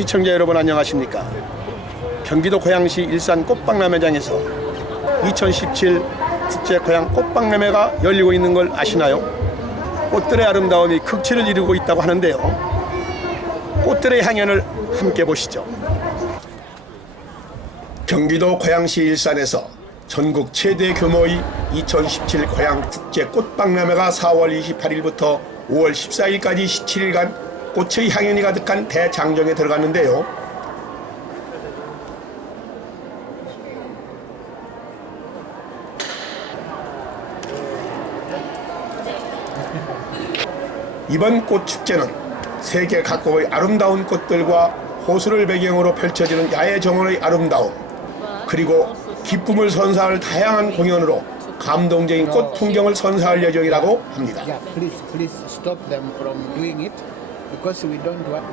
시청자 여러분 안녕하십니까? 경기도 고양시 일산 꽃박람회장에서 2017 국제 고양 꽃박람회가 열리고 있는 걸 아시나요? 꽃들의 아름다움이 극치를 이루고 있다고 하는데요. 꽃들의 향연을 함께 보시죠. 경기도 고양시 일산에서 전국 최대 규모의 2017 고양 국제 꽃박람회가 4월 28일부터 5월 14일까지 17일간 꽃의 향연이 가득한 대장정에 들어갔는데요. 이번 꽃 축제는 세계 각국의 아름다운 꽃들과 호수를 배경으로 펼쳐지는 야외 정원의 아름다움 그리고 기쁨을 선사할 다양한 공연으로 감동적인 꽃 풍경을 선사할 예정이라고 합니다. Because we don't want.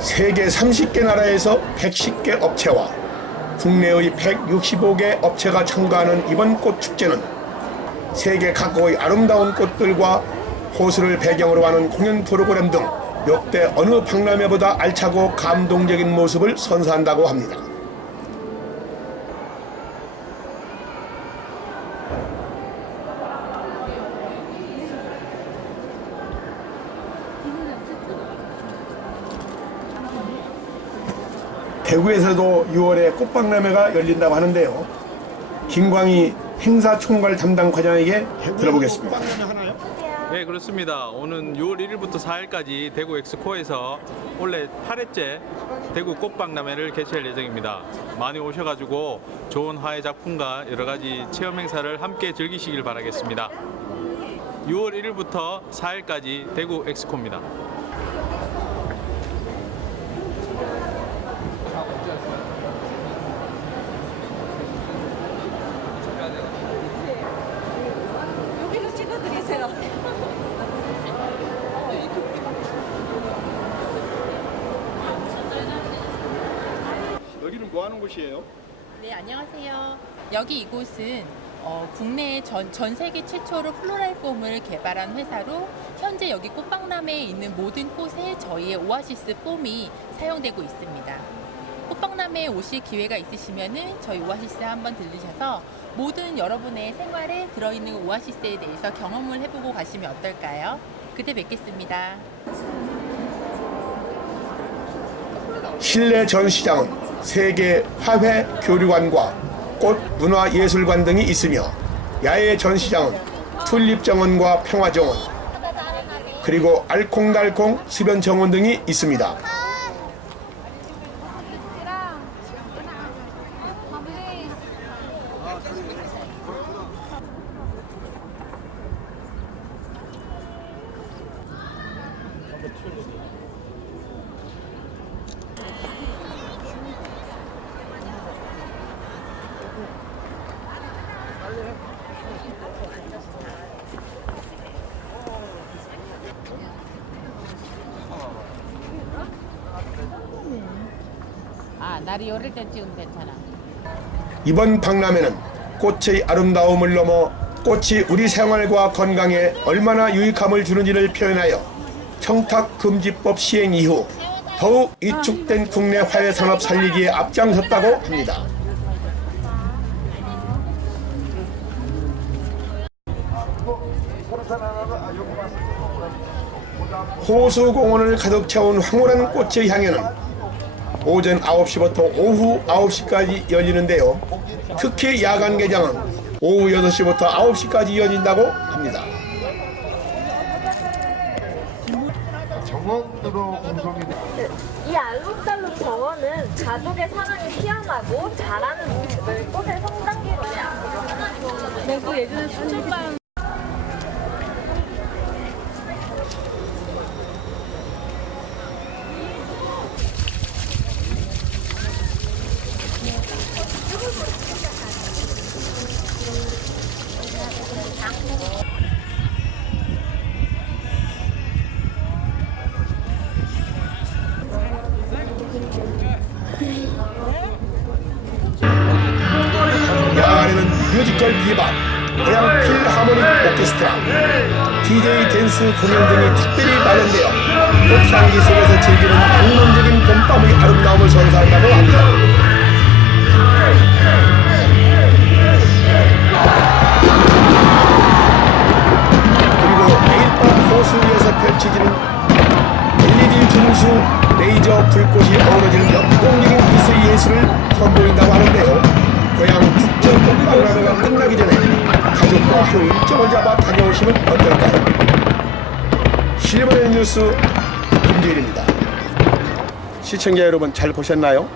세계 30개 나라에서 110개 업체와 국내의 165개 업체가 참가하는 이번 꽃 축제는 세계 각국의 아름다운 꽃들과 호수를 배경으로 하는 공연 프로그램 등 역대 어느 박람회보다 알차고 감동적인 모습을 선사한다고 합니다. 대구에서도 6월에 꽃박람회가 열린다고 하는데요. 김광희 행사 총괄 담당 과장에게 들어보겠습니다. 네 그렇습니다. 오는 6월 1일부터 4일까지 대구 엑스코에서 원래 8회째 대구 꽃박람회를 개최할 예정입니다. 많이 오셔가지고 좋은 화훼 작품과 여러 가지 체험 행사를 함께 즐기시길 바라겠습니다. 6월 1일부터 4일까지 대구 엑스코입니다. 여기로 찍어드리세요. 여기는 뭐 하는 곳이에요? 네, 안녕하세요. 여기 이곳은 어, 국내 전, 전 세계 최초로 플로랄 폼을 개발한 회사로 현재 여기 꽃박람회에 있는 모든 꽃에 저희의 오아시스 폼이 사용되고 있습니다. 꽃박람회에 오실 기회가 있으시면은 저희 오아시스 한번 들르셔서 모든 여러분의 생활에 들어있는 오아시스에 대해서 경험을 해보고 가시면 어떨까요? 그때 뵙겠습니다. 실내 전시장은 세계 화훼 교류관과 꽃 문화 예술관 등이 있으며 야외 전시장은 튤립 정원과 평화 정원 그리고 알콩달콩 수변 정원 등이 있습니다. 아. 이번 박람회는 꽃의 아름다움을 넘어 꽃이 우리 생활과 건강에 얼마나 유익함을 주는지를 표현하여 청탁금지법 시행 이후 더욱 위축된 국내 화훼 산업 살리기에 앞장섰다고 합니다. 호수공원을 가득 채운 황홀한 꽃의 향연은 오전 9시부터 오후 9시까지 열리는데요. 특히 야간 개장은 오후 8시부터 9시까지 이어진다고 합니다. 정원으로 구성이 이 알록달록 정원은 가족의 사랑이 피어나고 자라는 모습을 꽃의 성장기로 내고 예전에 수천만 야간에는 뮤지컬 비밥, 고향 필하모닉 오케스트라, DJ 댄스 공연 등이 특별히 마련되어 꽃향기 속에서 즐기는 방문적인 봄밤의 아름다움을 선사한다고 합니다. 하루 일정을 잡아 다녀오시면 어떨까요? 실버의 뉴스 김주일입니다. 시청자 여러분 잘 보셨나요?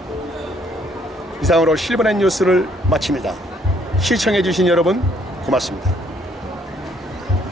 이상으로 실버의 뉴스를 마칩니다. 시청해주신 여러분 고맙습니다.